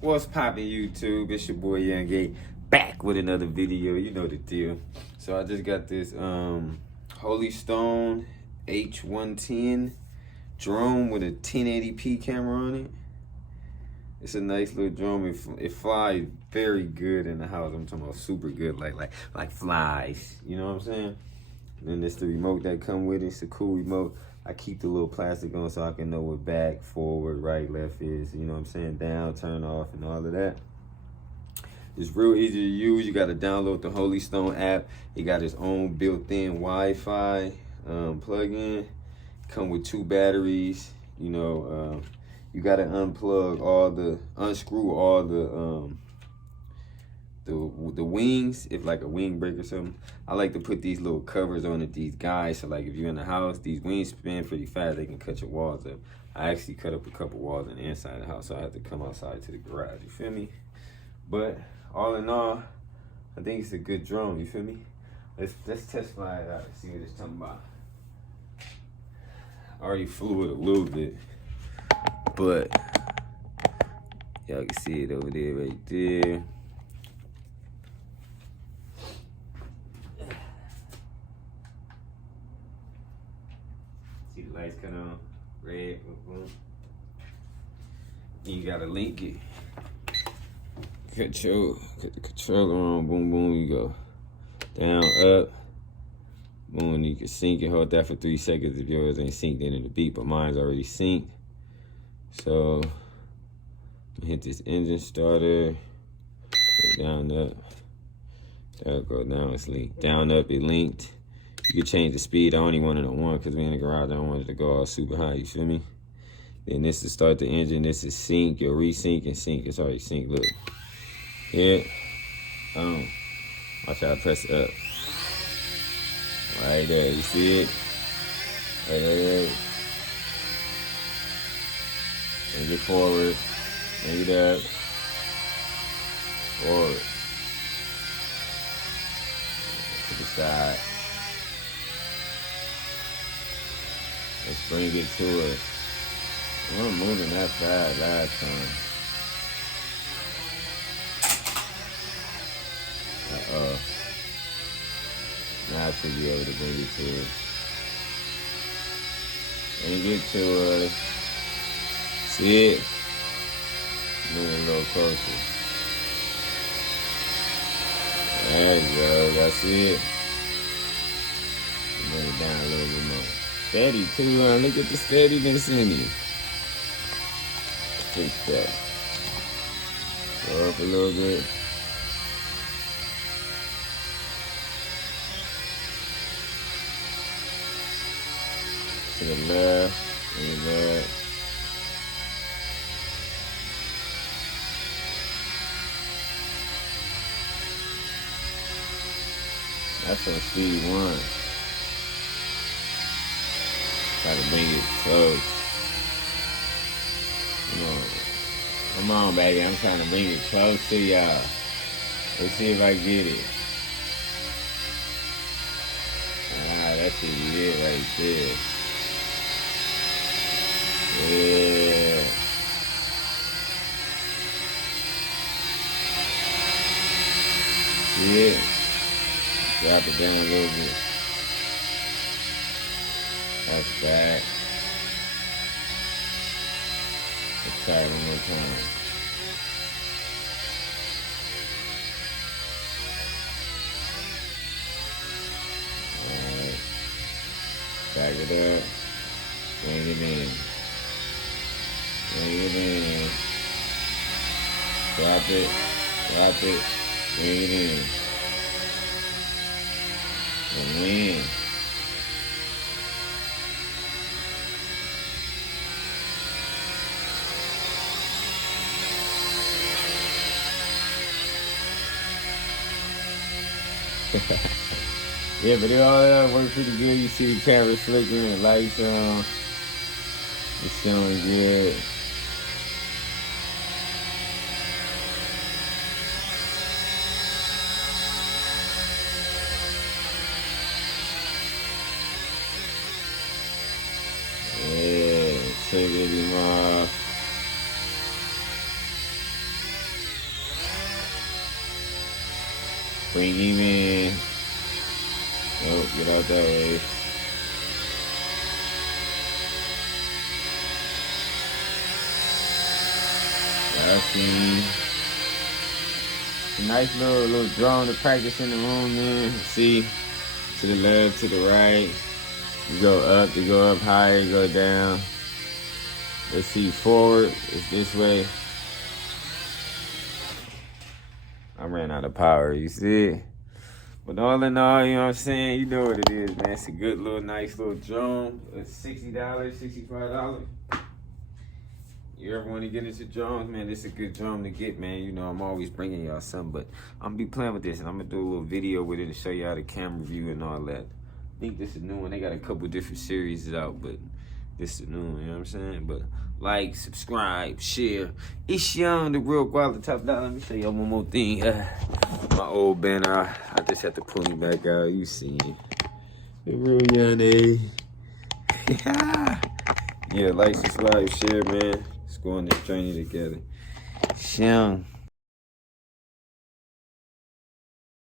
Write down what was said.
What's poppin' YouTube? It's your boy Young Gay back with another video. You know the deal. So I just got this Holy Stone H110 drone with a 1080p camera on it. It's a nice little drone. It flies very good in the house. I'm talking about super good, like flies. You know what I'm saying? And then this the remote that come with it. It's a cool remote. I keep the little plastic on so I can know what back, forward, right, left is. You know what I'm saying? Down, turn off, and all of that. It's real easy to use. You got to download the Holy Stone app. It got its own built-in Wi-Fi plug-in. Come with 2 batteries. You know, you got to unscrew all the wings, if like a wing break or something. I like to put these little covers on it, these guys, so like if you're in the house, these wings spin pretty fast, they can cut your walls up. I actually cut up a couple walls on the inside of the house, so I have to come outside to the garage, you feel me? But all in all, I think it's a good drone, you feel me? Let's test fly it out and see what it's talking about. I already flew it a little bit, but y'all can see it over there, right there. See the lights cut on, red, boom. You gotta link it. Cut the controller on, boom, boom, you go. Down, up, boom, you can sync it, hold that for 3 seconds. If yours ain't synced, then it'll beep, but mine's already synced. So, hit this engine starter, down, up. There it go, down, it's linked. Down, up, it linked. You can change the speed. I only wanted it on 1 because we in the garage. I don't want it to go all super high, you feel me? Then this is start the engine. This is sync. You'll resync and sync. It's already synced. Look. Yeah. Watch how I press up. Right there. You see it? Right there. Bring it forward. Bring it up. Forward. To the side. Let's bring it to us. We weren't moving that fast last time. Now I should be able to bring it to us. Bring it to us. See it? Move it a little closer. There you go. Y'all see it? Bring it down a little bit more. Steady too, look at the steadiness in it. Fix that. Go up a little bit. To the left, and that. That's on speed 1. Gotta bring it close. Come on, baby. I'm trying to bring it close to y'all. Let's see if I get it. Ah, that should be it right there. Yeah. See it? Drop it down a little bit. That's back. Let's try it one more time. Alright. Back it up. Bring it in. Bring it in. Drop it. Drop it. Bring it in. And win. Yeah, but it all works pretty good. You see the camera flickering, the lights on. It's showing good. Yeah, take it off. Bring him in. Oh, get out that way. That's him. A nice little drone to practice in the room, man. See, to the left, to the right. You go up higher, you go down. Let's see, forward, it's this way. I ran out of power, you see? But all in all, you know what I'm saying? You know what it is, man. It's a good little, nice little drone. It's $60, $65. You ever want to get into drones, man, this is a good drone to get, man. You know, I'm always bringing y'all something, but I'm going to be playing with this, and I'm going to do a little video with it to show y'all the camera view and all that. I think this is a new one. They got a couple different series out, but this is a new one, you know what I'm saying? But like, subscribe, share. It's Young, the real quality top dollar. Let me show y'all one more thing. My old banner, I just have to pull him back out. You see it. The real Young, Yeah, like, subscribe, share, man. Let's go on this journey together. Young.